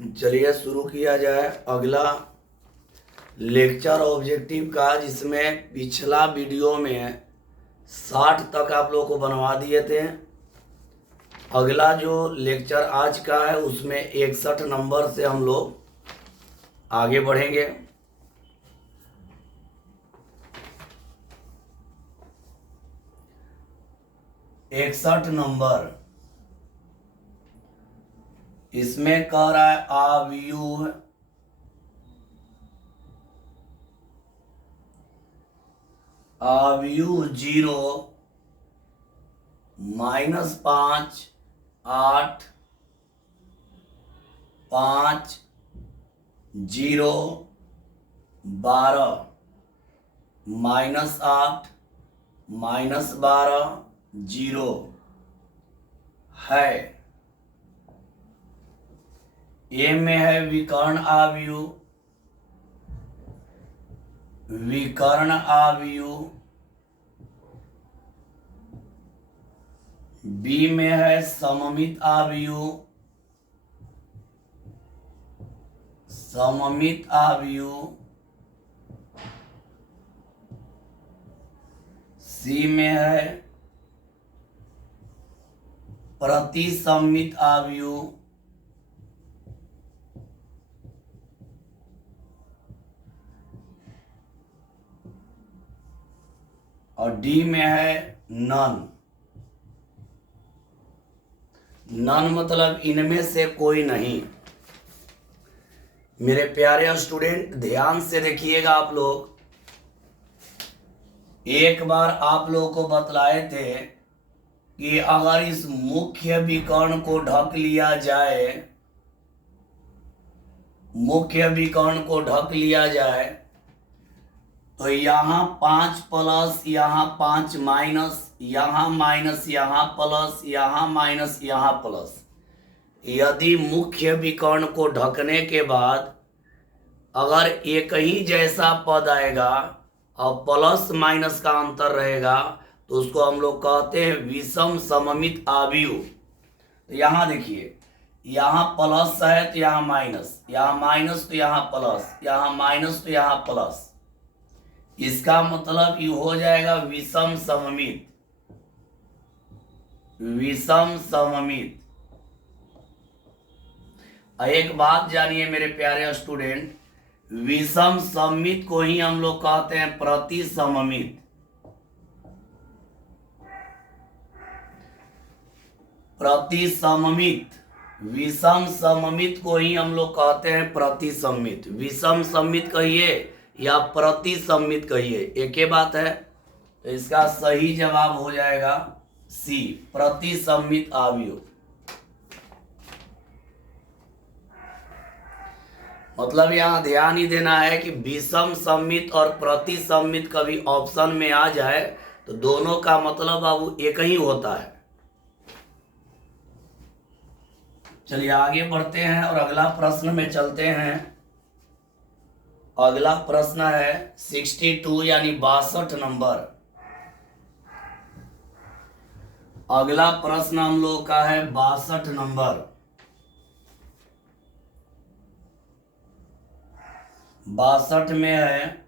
चलिए शुरू किया जाए अगला लेक्चर ऑब्जेक्टिव का, जिसमें पिछला वीडियो में 60 तक आप लोगों को बनवा दिए थे। अगला जो लेक्चर आज का है उसमें 61 नंबर से हम लोग आगे बढ़ेंगे। इकसठ नंबर इसमें कह रहा है आव्यूह 0 -5 8 5 0 12 -8 -12 0 है। ए में है विकर्ण आव्यूह, बी में है सममित आव्यूह, सी में है प्रतिसम्मित आव्यूह, और डी में है नन मतलब इनमें से कोई नहीं। मेरे प्यारे स्टूडेंट ध्यान से देखिएगा। आप लोग एक बार आप लोगों को बतलाए थे कि अगर इस मुख्य विकर्ण को ढक लिया जाए, तो यहाँ 5 प्लस, यहाँ 5 माइनस, यहाँ माइनस, यहाँ प्लस, यहाँ माइनस, यहाँ प्लस। यदि मुख्य विकर्ण को ढकने के बाद अगर एक ही जैसा पद आएगा और प्लस माइनस का अंतर रहेगा, तो उसको हम लोग कहते हैं विषम सममित आव्यूह। तो यहाँ देखिए, यहाँ प्लस है तो यहाँ माइनस, यहाँ माइनस तो यहाँ प्लस, यहाँ माइनस तो यहाँ प्लस। इसका मतलब ये हो जाएगा विषम सममित। एक बात जानिए मेरे प्यारे स्टूडेंट, विषम सममित को ही हम लोग कहते हैं प्रतिसममित। विषम सममित को ही हम लोग कहते हैं प्रतिसम्मित। विषम सममित कहिए या प्रतिसम्मित कहिए, एक ही बात है। तो इसका सही जवाब हो जाएगा सी, प्रतिसम्मित आव्यूह। मतलब यहाँ ध्यान ही देना है कि विषम सममित और प्रतिसम्मित कभी ऑप्शन में आ जाए तो दोनों का मतलब अब एक ही होता है। चलिए आगे बढ़ते हैं और अगला प्रश्न में चलते हैं। अगला प्रश्न है 62 यानी 62 नंबर। अगला प्रश्न हम लोग का है 62 नंबर। 62 में है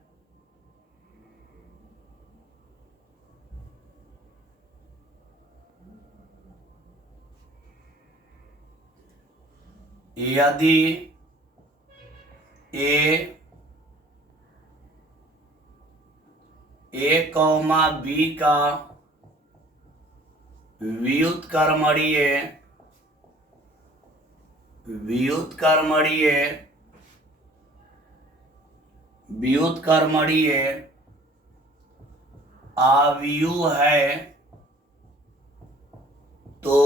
यदि ए कौमा बी का व्युत्क्रमणीय आव्यूह है, तो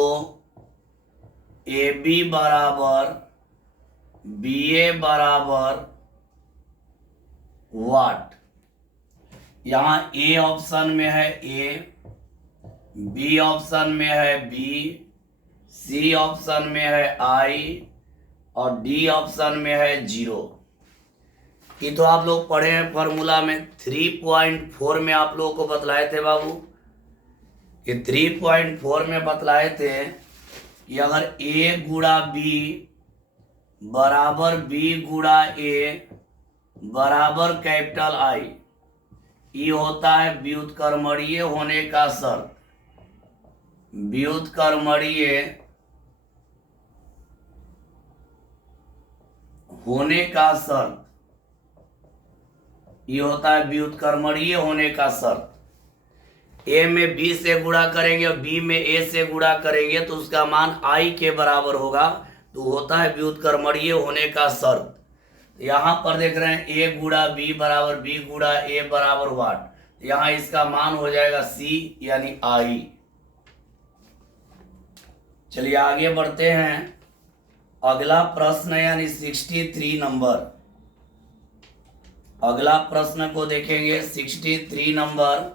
ए बी बराबर बी ए बराबर व्हाट। यहाँ ए ऑप्शन में है ए, बी ऑप्शन में है बी, सी ऑप्शन में है आई और डी ऑप्शन में है 0। ये तो आप लोग पढ़े हैं फॉर्मूला में। 3.4 में आप लोगों को बतलाए थे बाबू, कि 3.4 में बतलाए थे कि अगर a गुणा बी बराबर बी गुणा ए बराबर कैपिटल आई। ये होता है व्युत्क्रमणीय होने का शर्त। व्युत्क्रमणीय होने का शर्त, ये होता है व्युत्क्रमणीय होने का शर्त। ए में बी से गुणा करेंगे और बी में ए से गुणा करेंगे तो उसका मान आई के बराबर होगा, तो होता है व्युत्क्रमणीय होने का शर्त। यहां पर देख रहे हैं ए गुणा बी बराबर बी गुणा ए बराबर वाट, यहां इसका मान हो जाएगा सी यानी आई। चलिए आगे बढ़ते हैं। अगला प्रश्न यानी 63 नंबर। अगला प्रश्न को देखेंगे 63 नंबर।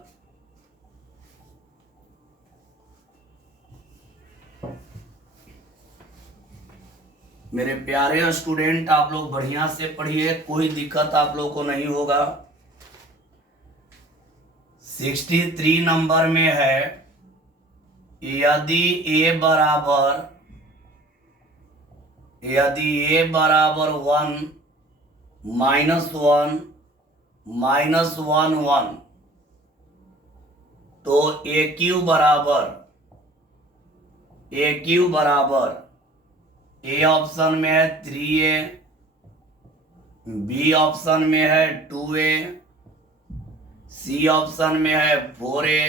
मेरे प्यारे स्टूडेंट, आप लोग बढ़िया से पढ़िए, कोई दिक्कत आप लोग को नहीं होगा। 63 नंबर में है, यदि ए बराबर 1 -1 -1 तो ए क्यू बराबर ए ऑप्शन में है 3a, बी ऑप्शन में है 2a, सी ऑप्शन में है 4a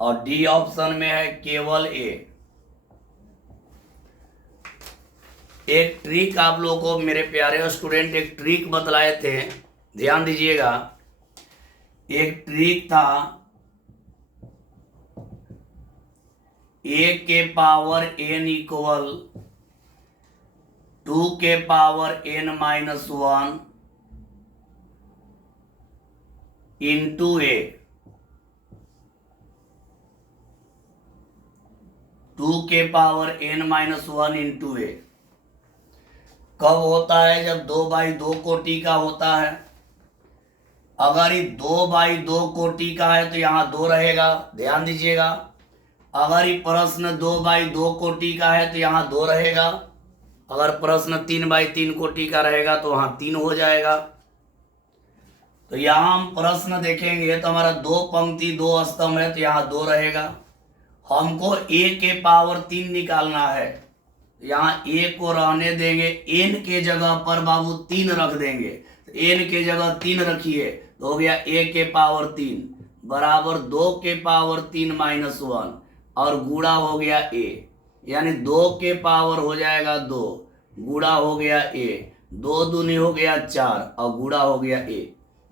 और डी ऑप्शन में है केवल a। एक ट्रिक आप लोगों को मेरे प्यारे स्टूडेंट एक ट्रिक बतलाए थे, ध्यान दीजिएगा। एक ट्रिक था a के पावर n इक्वल 2 के पावर n-1 इंटू a। 2 के पावर n-1 इंटू a कब होता है? जब 2/2 कोटि का होता है। अगर ये 2/2 कोटि का है तो यहाँ 2 रहेगा, ध्यान दीजिएगा। अगर ये प्रश्न 2/2 कोटि का है तो यहाँ 2 रहेगा। अगर प्रश्न 3/3 कोटि का रहेगा तो वहाँ 3 हो जाएगा। तो यहाँ हम प्रश्न देखेंगे तो हमारा 2 पंक्ति 2 स्तंभ है तो यहाँ 2 रहेगा। हमको a के पावर 3 निकालना है, यहाँ a को रहने देंगे, n के जगह पर बाबू 3 रख देंगे। तो n के जगह 3 रखिए तो हो गया a के पावर 3 बराबर 2 के पावर 3 -1 और गुणा हो गया a, यानी 2 के पावर हो जाएगा 2 गुणा हो गया a, 2 दूनी हो गया 4 और गुणा हो गया a,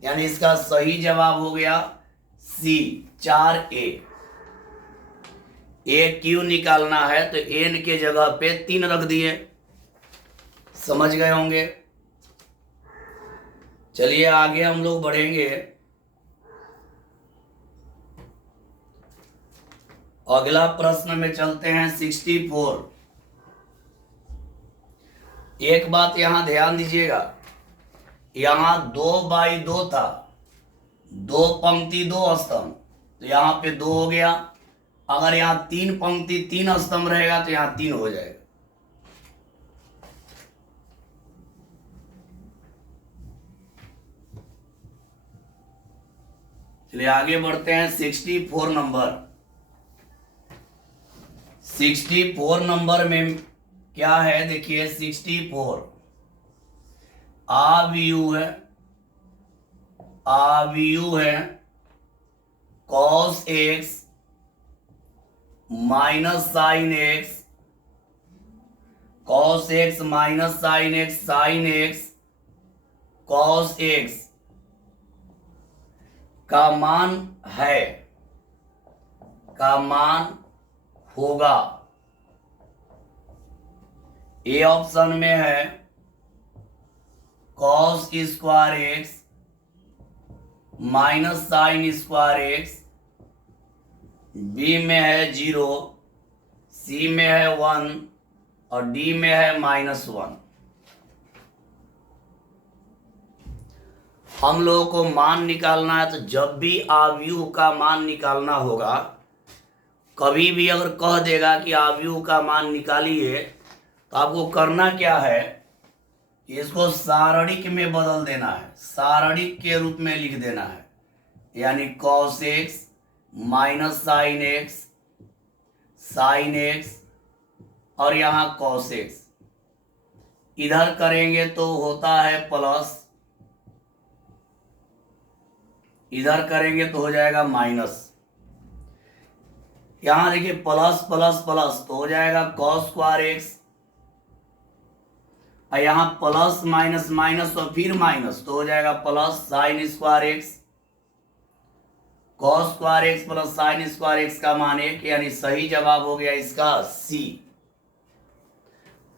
यानी इसका सही जवाब हो गया C 4a। ए क्यू निकालना है तो n के जगह पे 3 रख दिए, समझ गए होंगे। चलिए आगे हम लोग बढ़ेंगे। अगला प्रश्न में चलते हैं 64। एक बात यहां ध्यान दीजिएगा, यहां 2/2 था, 2 पंक्ति 2 स्तंभ, तो यहां पे 2 हो गया। अगर यहाँ 3 पंक्ति 3 स्तंभ रहेगा तो यहाँ 3 हो जाएगा। चलिए आगे बढ़ते हैं 64 नंबर। 64 नंबर में क्या है देखिए, 64 आव्यूह है cos x minus sine x, cos x minus sine x, sine x cos x का मान है, का मान होगा। ए ऑप्शन में है cos square x minus sine square x, B में है 0, सी में है 1 और डी में है -1। हम लोगों को मान निकालना है, तो जब भी आव्यूह का मान निकालना होगा, कभी भी अगर कह देगा कि आव्यूह का मान निकालिए तो आपको करना क्या है, इसको सारणिक में बदल देना है, सारणिक के रूप में लिख देना है, यानी cos x minus sine x और यहां cos x इधर करेंगे तो होता है प्लस, इधर करेंगे तो हो जाएगा माइनस। यहां देखिए प्लस प्लस प्लस तो हो जाएगा cos स्क्वायर एक्स, और यहां प्लस माइनस माइनस और फिर माइनस तो हो जाएगा plus sign square x. cos square x plus sign square x का मान 1, यानी सही जवाब हो गया इसका सी।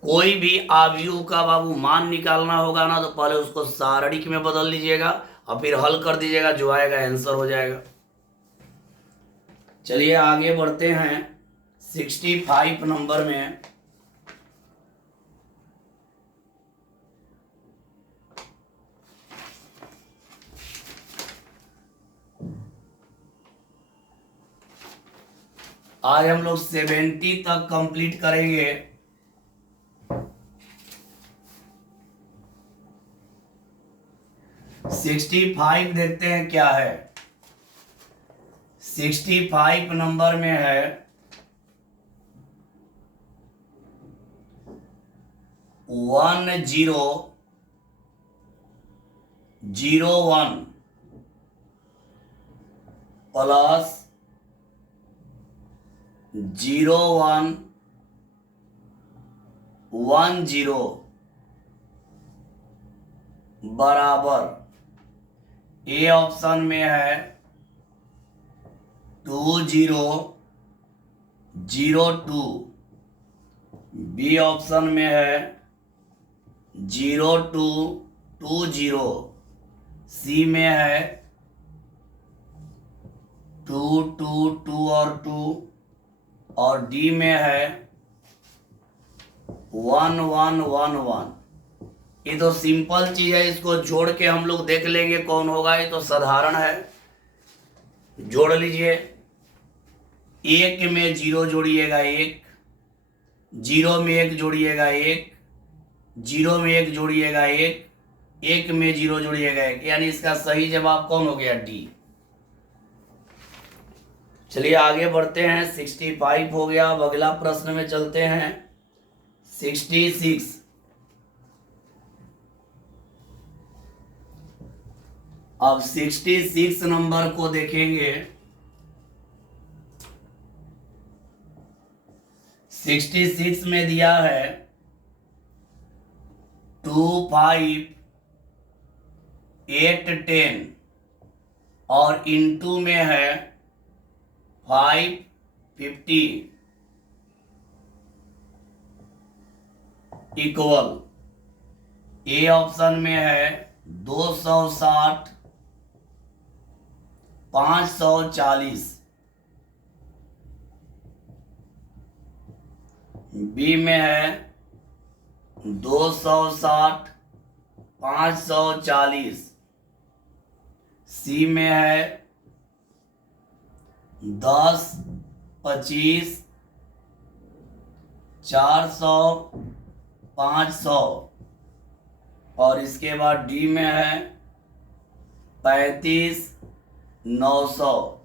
कोई भी अवयव का बाबू मान निकालना होगा ना, तो पहले उसको सारणिक में बदल लीजिएगा और फिर हल कर दीजिएगा, जो आएगा आंसर हो जाएगा। चलिए आगे बढ़ते हैं 65 नंबर में। आज हम लोग 70 तक कंप्लीट करेंगे। सिक्सटी 65 देखते हैं क्या है। 65 नंबर में है 1001 प्लस 0110 बराबर, ए ऑप्शन में है 2002, बी ऑप्शन में है 0220, सी में है 222 और 2, और डी में है 1111। ये तो सिंपल चीज है, इसको जोड़ के हम लोग देख लेंगे कौन होगा, ये तो साधारण है। जोड़ लीजिए, 1 में 0 जोड़िएगा 1, 0 में 1 जोड़िएगा 1, 0 में 1 जोड़िएगा 1, 1 में 0 जोड़िएगा 1, यानी इसका सही जवाब कौन हो गया, डी। चलिए आगे बढ़ते हैं। 65 हो गया। अब अगला प्रश्न में चलते हैं। 66। अब 66 नंबर को देखेंगे। 66 में दिया है 2, 5, 8, 10 और इनटू में है 5, 50 इक्वल, ए ऑप्शन में है 260, 540, बी में है 260, 540, सी में है 10, 25, 400, 500, और इसके बाद डी में है 35, 900।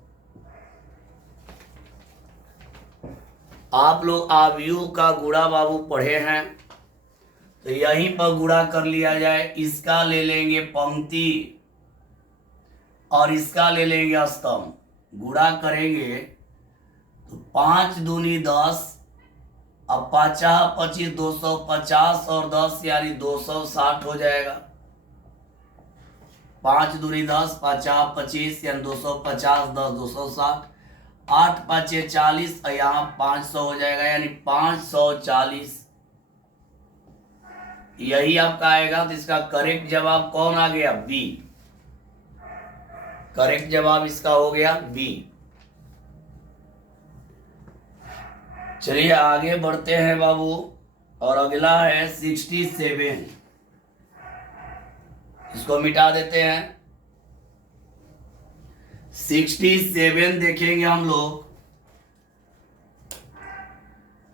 आप लोग आव्यूह का गुणा बाबू पढ़े हैं, तो यहीं पर गुणा कर लिया जाए। इसका ले लेंगे पंक्ति और इसका ले लेंगे स्तंभ। गुणा करेंगे तो 5 दूनी 10, अब 50, 25, 250 और 10 यानी 260 हो जाएगा। 5 दूनी 10, 50, 25 यानी 250, 10, 260, 8, 5, 40 और यहाँ 500 हो जाएगा, यानी 540। यही आपका आएगा। तो इसका करेक्ट जवाब कौन आ गया, बी। करेक्ट जवाब इसका हो गया बी। चलिए आगे बढ़ते हैं बाबू, और अगला है 67। इसको मिटा देते हैं। 67 देखेंगे हम लोग।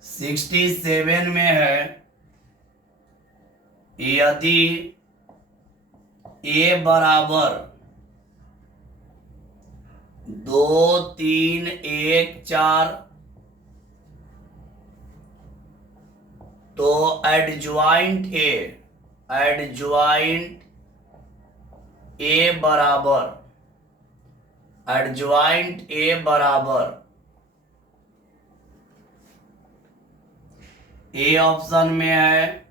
67 में है यदि ए बराबर 2 3 1 4 तो एडज्वाइंट ए बराबर ए ऑप्शन में है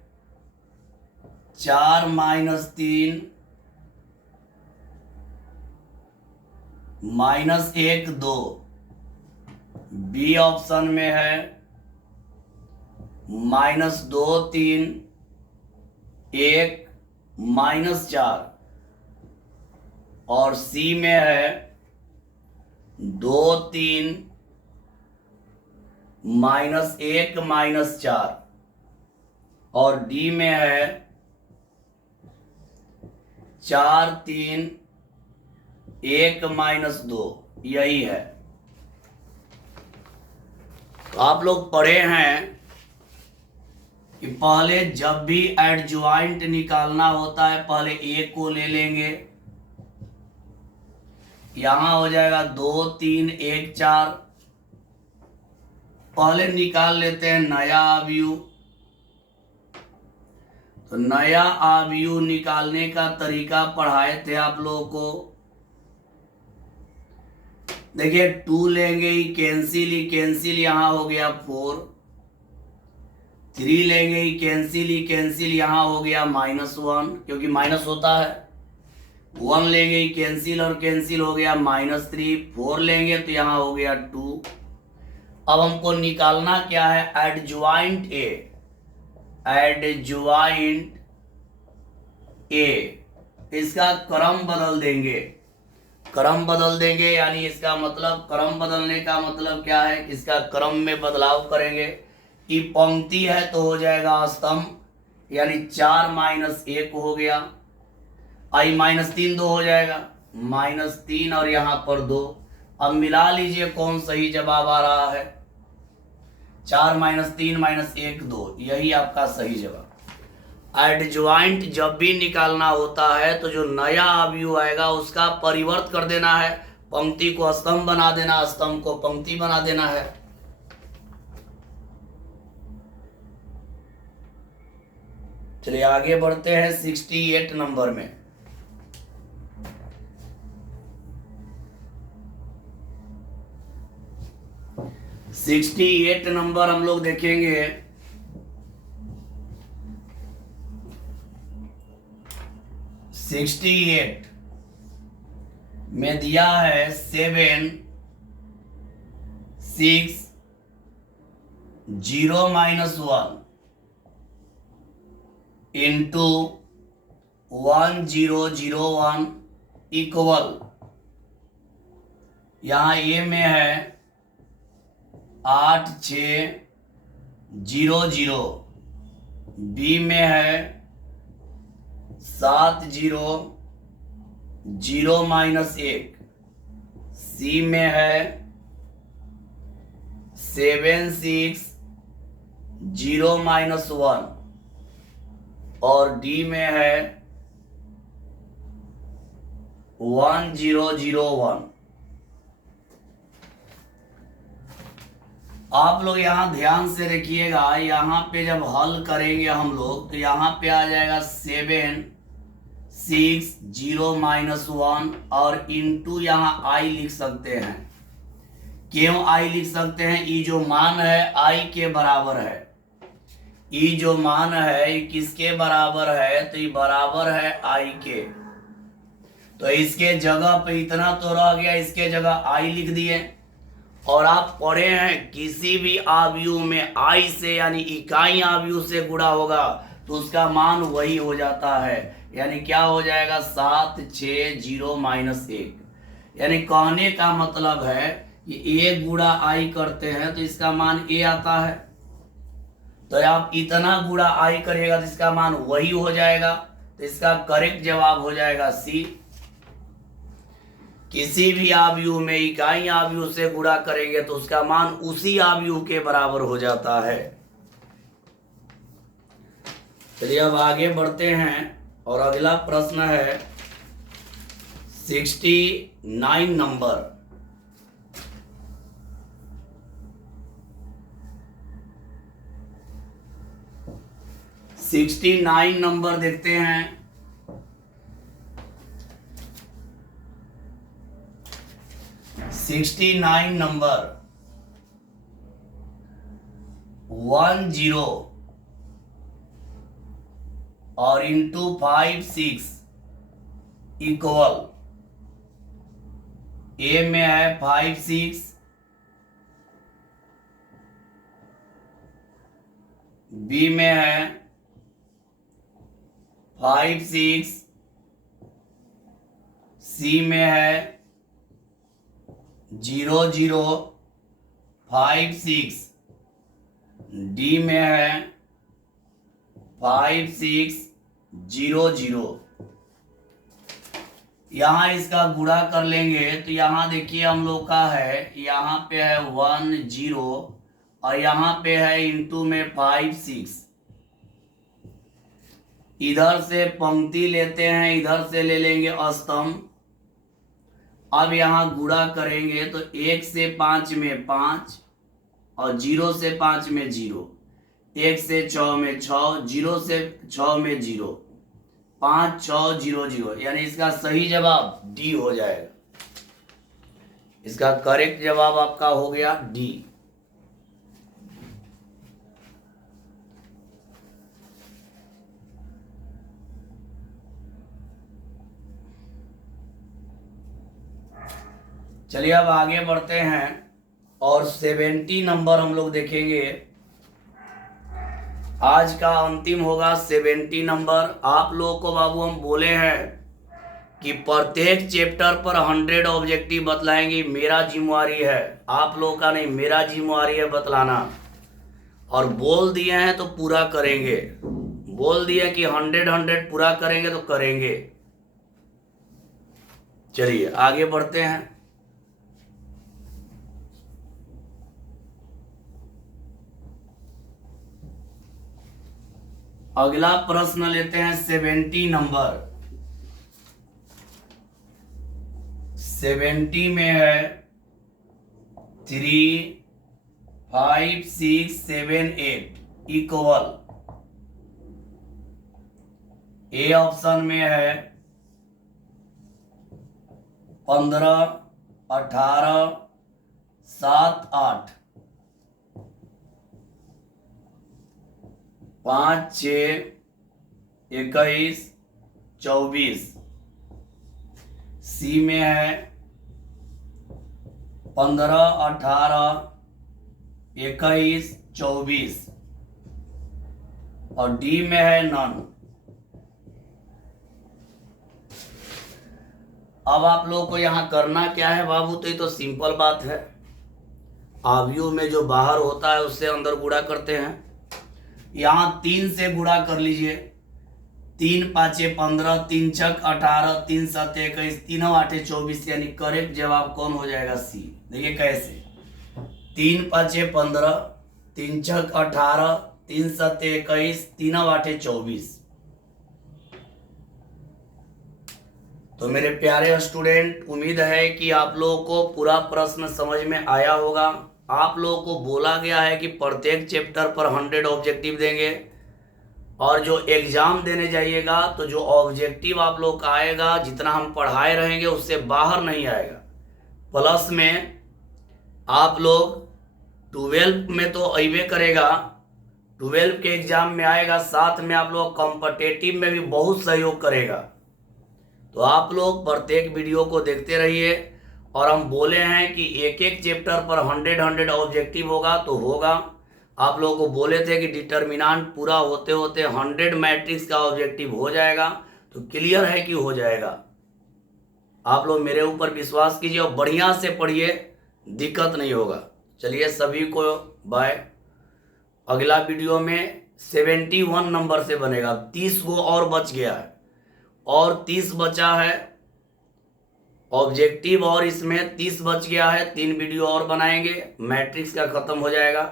4 - 3 -1 2। बी ऑप्शन में है -2 3 1 -4। और सी में है 2 3 -1 -4। और डी में है 4 3 1 -2। यही है। तो आप लोग पढ़े हैं कि पहले जब भी एडज्वाइंट निकालना होता है पहले ए को ले लेंगे। यहां हो जाएगा 2 3 1 4। पहले निकाल लेते हैं नया अवयव। तो नया अवयव निकालने का तरीका पढ़ाए थे आप लोगों को। देखिए 2 लेंगे ही कैंसिल यहां हो गया 4। 3 लेंगे ही कैंसिल यहां हो गया -1 क्योंकि माइनस होता है। 1 लेंगे ही कैंसिल हो गया -3। 4 लेंगे तो यहां हो गया 2। अब हमको निकालना क्या है? एडज्वाइंट ए। इसका क्रम बदल देंगे यानी इसका मतलब क्रम बदलने का मतलब क्या है? इसका क्रम में बदलाव करेंगे। कि पंक्ति है तो हो जाएगा स्तंभ यानी 4 - 1 हो गया। आई -3 2 हो जाएगा -3 और यहां पर 2। अब मिला लीजिए कौन सही जवाब आ रहा है। 4 - 3 -1 2 यही आपका सही जवाब। एडज्वाइंट जब भी निकालना होता है तो जो नया अवयव आएगा उसका परिवर्त कर देना है। पंक्ति को स्तंभ बना देना, स्तंभ को पंक्ति बना देना है। चलिए आगे बढ़ते हैं 68 नंबर में। सिक्सटी 68 नंबर हम लोग देखेंगे। सिक्सटी 68 में दिया है 7 6 0 -1 इंटू 1 0 0 1 इक्वल। यहां ए में है 8 6 0 0। बी में है 7 0 0 -1। सी में है 7 6 0 -1। और डी में है 1 0 0 1। आप लोग यहां ध्यान से देखिएगा। यहां पे जब हल करेंगे हम लोग तो यहां पे आ जाएगा 7 6 0 -1 और इंटू यहां आई लिख सकते हैं। क्यों आई लिख सकते हैं? ई जो मान है आई के बराबर है। ई जो मान है किसके बराबर है? तो ये बराबर है आई के। तो इसके जगह पे इतना तो रह गया, इसके जगह आई लिख दिए। और आप पढ़े हैं किसी भी अवयव में आई से यानी इकाई अवयव से गुणा होगा तो उसका मान वही हो जाता है। यानी क्या हो जाएगा? 7 6 0 -1। यानी कहने का मतलब है कि ए गुणा आई करते हैं तो इसका मान ए आता है। तो आप इतना गुणा आई करिएगा तो इसका मान वही हो जाएगा। तो इसका करेक्ट जवाब हो जाएगा सी। किसी भी अवयव में इकाई अवयव से गुणा करेंगे तो उसका मान उसी अवयव के बराबर हो जाता है। चलिए अब आगे बढ़ते हैं और अगला प्रश्न है 69 नंबर। सिक्सटी नाइन नंबर देखते हैं। सिक्सटी नाइन नंबर 10 और इंटू 5 6 इक्वल, ए में है 5 6, बी में है 5 6, सी में है 0 0 5 6, डी में है 5 6 0 0। यहां इसका गुणा कर लेंगे तो यहां देखिए हम लोग का है, यहां पे है 1 0 और यहां पे है इंटू में 5 6। इधर से पंक्ति लेते हैं, इधर से ले लेंगे स्तंभ। अब यहां गुणा करेंगे तो 1 से 5 में 5 और 0 से 5 में 0, 1 से 6 में 6, 0 से 6 में 0, 5 6 0 0, यानी इसका सही जवाब डी हो जाएगा। इसका करेक्ट जवाब आपका हो गया डी। चलिए अब आगे बढ़ते हैं और 70 नंबर हम लोग देखेंगे। आज का अंतिम होगा 70 नंबर। आप लोगों को बाबू हम बोले हैं कि प्रत्येक चैप्टर पर 100 ऑब्जेक्टिव बतलाएंगे, मेरा जिम्मेवारी है, आप लोगों का नहीं, मेरा जिम्मेवारी है बतलाना। और बोल दिए हैं तो पूरा करेंगे, बोल दिए कि 100 पूरा करेंगे तो करेंगे। चलिए आगे बढ़ते हैं। अगला प्रश्न लेते हैं 70 नंबर। 70 में है 3 5 6 7 8 इक्वल, ए ऑप्शन में है 15 18 7 8, 5 6 21 24, सी में है 15 18 21 24 और डी में है नन। अब आप लोगों को यहां करना क्या है बाबू, तो ये तो सिंपल बात है। आव्यूह में जो बाहर होता है उससे अंदर गुणा करते हैं। यहां 3 से गुणा कर लीजिए, 3 5 15, 3 6 18, 3 7 21, 3 8 24, यानी करेक्ट जवाब कौन हो जाएगा, सी। देखिए कैसे, 3 5 15, 3 6 18, 3 7 21, 3 8 24। तो मेरे प्यारे स्टूडेंट, उम्मीद है कि आप लोगों को पूरा प्रश्न समझ में आया होगा। आप लोगों को बोला गया है कि प्रत्येक चैप्टर पर 100 ऑब्जेक्टिव देंगे और जो एग्जाम देने जाइएगा तो जो ऑब्जेक्टिव आप लोग का आएगा, जितना हम पढ़ाए रहेंगे उससे बाहर नहीं आएगा। प्लस में आप लोग 12 में तो अइबे करेगा, 12 के एग्जाम में आएगा, साथ में आप लोग कॉम्पिटिटिव में भी बहुत सहयोग करेगा। तो आप लोग प्रत्येक वीडियो को देखते रहिए। और हम बोले हैं कि एक एक चैप्टर पर 100 ऑब्जेक्टिव होगा तो होगा। आप लोगों को बोले थे कि डिटर्मिनेंट पूरा होते होते 100 मैट्रिक्स का ऑब्जेक्टिव हो जाएगा, तो क्लियर है कि हो जाएगा। आप लोग मेरे ऊपर विश्वास कीजिए और बढ़िया से पढ़िए, दिक्कत नहीं होगा। चलिए सभी को बाय। अगला वीडियो में 71 नंबर से बनेगा। 30 गो और बच गया है और 30 बचा है ऑब्जेक्टिव, और इसमें 30 बच गया है। 3 वीडियो और बनाएंगे, मैट्रिक्स का खत्म हो जाएगा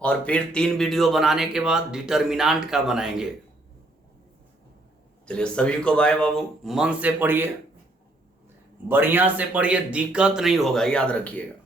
और फिर 3 वीडियो बनाने के बाद डिटर्मिनेंट का बनाएंगे। चलिए सभी को बाय बाबू, मन से पढ़िए, बढ़िया से पढ़िए, दिक्कत नहीं होगा, याद रखिएगा।